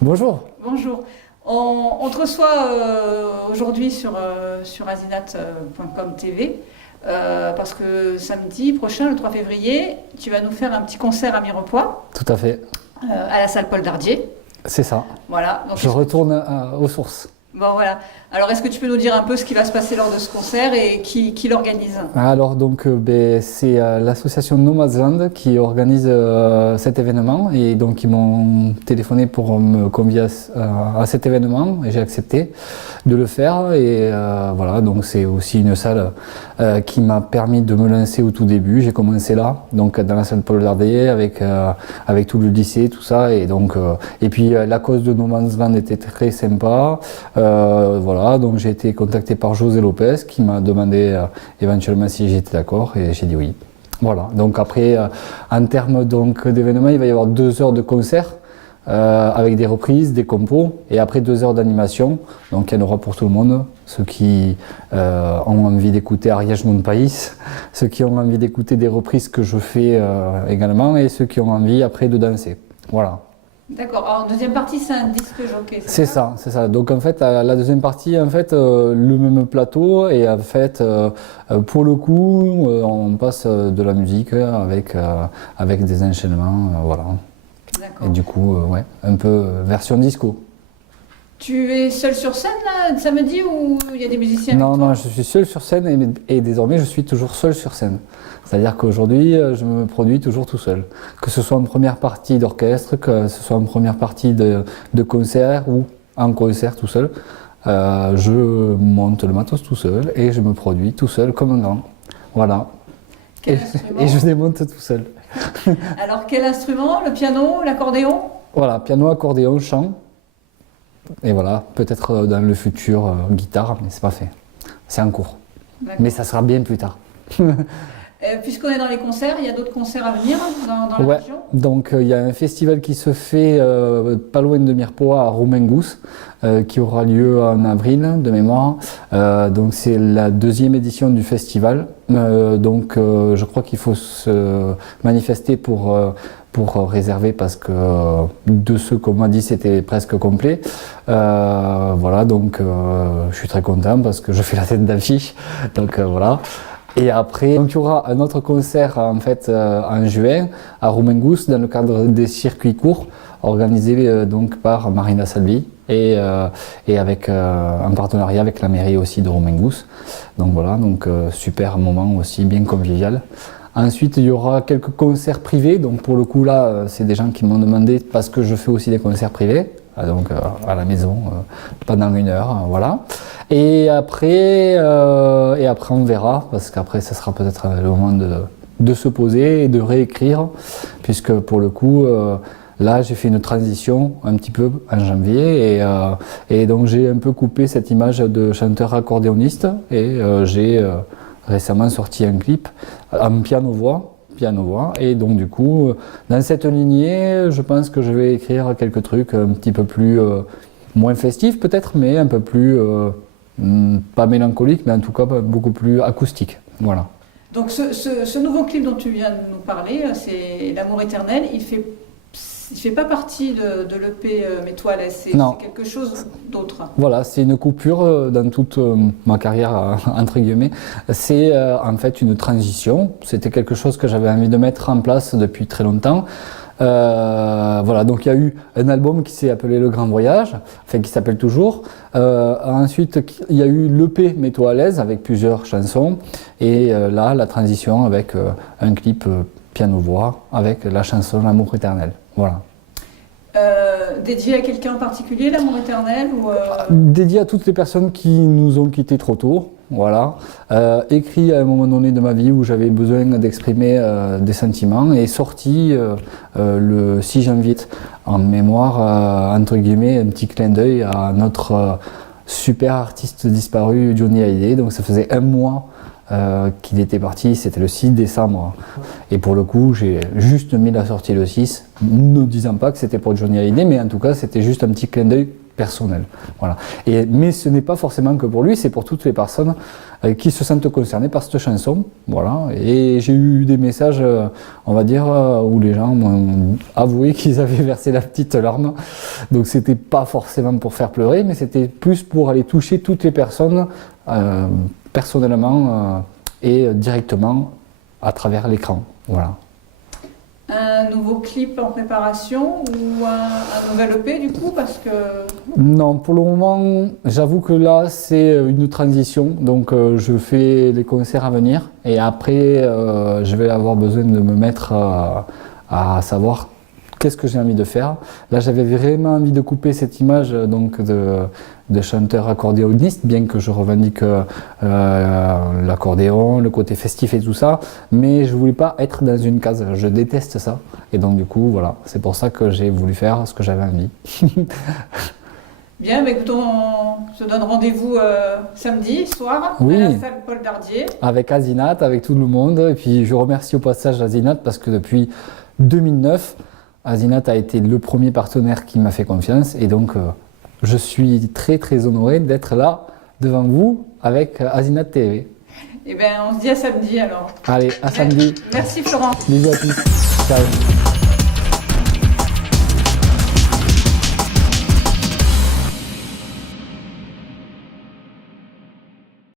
Bonjour. Bonjour. On te reçoit aujourd'hui sur azinat.com TV parce que samedi prochain, le 3 février, tu vas nous faire un petit concert à Mirepoix Tout à fait, à la salle Paul Dardier. c'est ça. Voilà. Donc, Je retourne aux sources. bon, voilà. Alors, est-ce que tu peux nous dire un peu ce qui va se passer lors de ce concert et qui l'organise? Alors donc c'est l'association Nomadsland qui organise cet événement et donc ils m'ont téléphoné pour me convier à cet événement et j'ai accepté de le faire et voilà, donc c'est aussi une salle qui m'a permis de me lancer au tout début. J'ai commencé là, donc dans la salle Paul Dardier avec tout le lycée, tout ça et donc et puis la cause de Nomadsland était très sympa. Voilà, donc j'ai été contacté par José Lopez qui m'a demandé éventuellement si j'étais d'accord et j'ai dit oui. Voilà, donc après, en termes d'événements, il va y avoir 2 heures de concert avec des reprises, des compos et après 2 heures d'animation. Donc il y en aura pour tout le monde, ceux qui ont envie d'écouter Ariège Mon País, ceux qui ont envie d'écouter des reprises que je fais également et ceux qui ont envie après de danser. Voilà. D'accord. Alors, deuxième partie, c'est un disque jockey. C'est ça, c'est ça. Donc en fait, la deuxième partie, en fait, le même plateau et en fait, pour le coup, on passe de la musique avec des enchaînements, voilà. D'accord. Et du coup, ouais, un peu version disco. Tu es seul sur scène là, samedi, ou il y a des musiciens avec Non, toi? non, je suis seul sur scène et désormais je suis toujours seul sur scène. C'est-à-dire qu'aujourd'hui, je me produis toujours tout seul. Que ce soit en première partie d'orchestre, que ce soit en première partie de concert ou en concert tout seul, je monte le matos tout seul et je me produis tout seul comme un grand. Voilà. Quel Et, instrument? et je démonte tout seul. Alors, quel instrument? Le piano, l'accordéon? Voilà, piano, accordéon, chant. Et voilà, peut-être dans le futur, guitare, mais c'est pas fait. C'est en cours. D'accord. Mais ça sera bien plus tard. Puisqu'on est dans les concerts, il y a d'autres concerts à venir dans la Ouais, région? donc il y a un festival qui se fait pas loin de Mirepoix à Romaingus, qui aura lieu en avril de mémoire. Donc c'est la 2e édition du festival. Donc je crois qu'il faut se manifester pour réserver parce que de ce qu'on m'a dit c'était presque complet. Voilà, donc je suis très content parce que je fais la tête d'affiche. Donc voilà. Et après, donc, il y aura un autre concert en fait en juin à Romaingus dans le cadre des circuits courts organisés donc par Marina Salvi et avec un partenariat avec la mairie aussi de Romaingus. Donc voilà, donc super moment aussi bien convivial. Ensuite, il y aura quelques concerts privés. Donc pour le coup là, c'est des gens qui m'ont demandé parce que je fais aussi des concerts privés. Donc à la maison pendant 1 heure, voilà. Et après on verra, parce qu'après ça sera peut-être le moment de se poser et de réécrire, puisque pour le coup, là j'ai fait une transition un petit peu en janvier, et donc j'ai un peu coupé cette image de chanteur accordéoniste, et j'ai récemment sorti un clip en piano-voix, et donc du coup, dans cette lignée, je pense que je vais écrire quelques trucs un petit peu plus, moins festifs peut-être, mais un peu plus, pas mélancoliques, mais en tout cas beaucoup plus acoustiques. Voilà. Donc ce nouveau clip dont tu viens de nous parler, c'est L'amour éternel, il fait pas partie de l'EP Mes toiles, c'est Non. quelque chose d'autre. Voilà, c'est une coupure dans toute ma carrière, entre guillemets. C'est en fait une transition. C'était quelque chose que j'avais envie de mettre en place depuis très longtemps. Voilà, donc il y a eu un album qui s'est appelé Le Grand Voyage, enfin qui s'appelle toujours. Ensuite, il y a eu l'EP Mets-toi à l'aise avec plusieurs chansons. Et là, la transition avec un clip piano-voix avec la chanson L'amour éternel. Voilà. Dédié à quelqu'un en particulier, L'amour éternel ou Dédié à toutes les personnes qui nous ont quittés trop tôt, voilà. Écrit à un moment donné de ma vie où j'avais besoin d'exprimer des sentiments et sorti le 6 janvier en mémoire, entre guillemets, un petit clin d'œil à notre super artiste disparu Johnny Hallyday. Donc ça faisait 1 mois qu'il était parti, c'était le 6 décembre. Et pour le coup, j'ai juste mis la sortie le 6, ne disant pas que c'était pour Johnny Hallyday, mais en tout cas, c'était juste un petit clin d'œil personnel. Voilà. Mais ce n'est pas forcément que pour lui, c'est pour toutes les personnes qui se sentent concernées par cette chanson. Voilà. Et j'ai eu des messages, on va dire, où les gens m'ont avoué qu'ils avaient versé la petite larme. Donc c'était pas forcément pour faire pleurer, mais c'était plus pour aller toucher toutes les personnes personnellement et directement à travers l'écran. Voilà. Un nouveau clip en préparation ou un nouvel EP du coup parce que... Non, pour le moment, j'avoue que là, c'est une transition. Donc, je fais les concerts à venir et après, je vais avoir besoin de me mettre à savoir qu'est-ce que j'ai envie de faire. Là, j'avais vraiment envie de couper cette image donc de chanteur accordéoniste, bien que je revendique l'accordéon, le côté festif et tout ça, mais je voulais pas être dans une case. Je déteste ça. Et donc, du coup, voilà, c'est pour ça que j'ai voulu faire ce que j'avais envie. Bien, mais écoute, on se donne rendez-vous samedi soir Oui. à la salle Paul Dardier. Avec Azinat, avec tout le monde. Et puis, je remercie au passage Azinat parce que depuis 2009, Azinat a été le premier partenaire qui m'a fait confiance. Et donc, je suis très, très honoré d'être là devant vous avec Azinat TV. Eh bien, on se dit à samedi alors. Allez, à samedi. Merci Florent. Bisous à tous. Ciao.